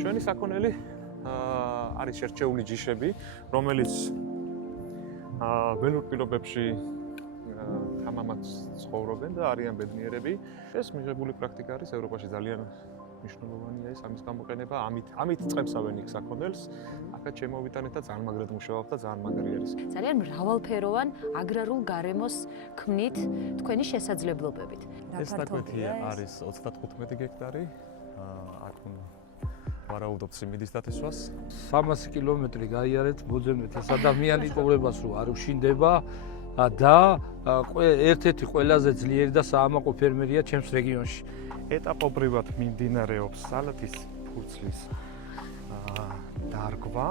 ჩვენი საქონელი არის შერჩეული ჯიშები, რომელიც ველურ პირობებში თამამად ცხოვრობენ და არიან ბედნიერები. ეს მიღებული პრაქტიკა არის ევროპაში ძალიან მნიშვნელოვანია ეს ამის გამოყენება. ამით წრებსავენ იქ საქონელს. აქაც შემოვიტანეთ და ძალიან მაგრად მუშაობთ და ძალიან მაგარი არის. ძალიან მრავალფეროვან აგრარულ გარემოს ქმნით თქვენი შესაძლებლობებით. ეს ნაკვეთი არის 35 გექტარი. აქ ვარაუდობთ სიმინდის დათესვას. 300 კილომეტრი გაიარეთ მოძებნეთ ეს ადამიანი ცხოვრებას რო არ უშინდება და ერთ-ერთი ყველაზე ძლიერი და საამაყო ფერმერია ჩემს რეგიონში. ეტაპობრივად მიმდინარეობს სალათის ფურცლის დარგვა.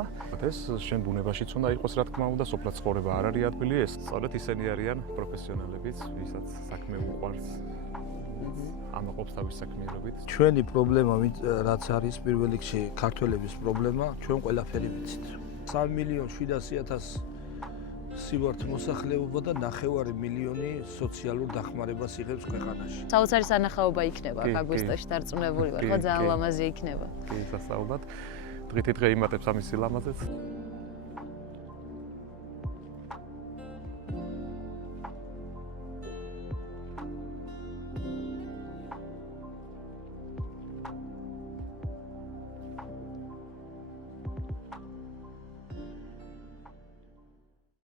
ეს შენ ბუნებაშიც უნდა იყოს, რა თქმა უნდა, სოფლად ცხოვრება არ არის ადგილი, ეს სწორედ ისინი არიან პროფესიონალებიც, ვისაც საქმე უყვარს. ამაყობს თავის საქმიანობით. ჩვენი პრობლემა რაც არის პირველ რიგში ქართველების პრობლემა, ჩვენ ყველაფერი ვიცით. 3,700,000 სივართ მოსახლეობა და 9 მილიონი სოციალურ დახმარებას იღებს ქვეყანაში. საოცარი სანახაობა იქნება აგვისტოში დარწმუნებული ვარ, ხო ძალიან ლამაზი იქნება. კი, სასწაულად. დღითიდღე იმატებს ამის სილამაზეს.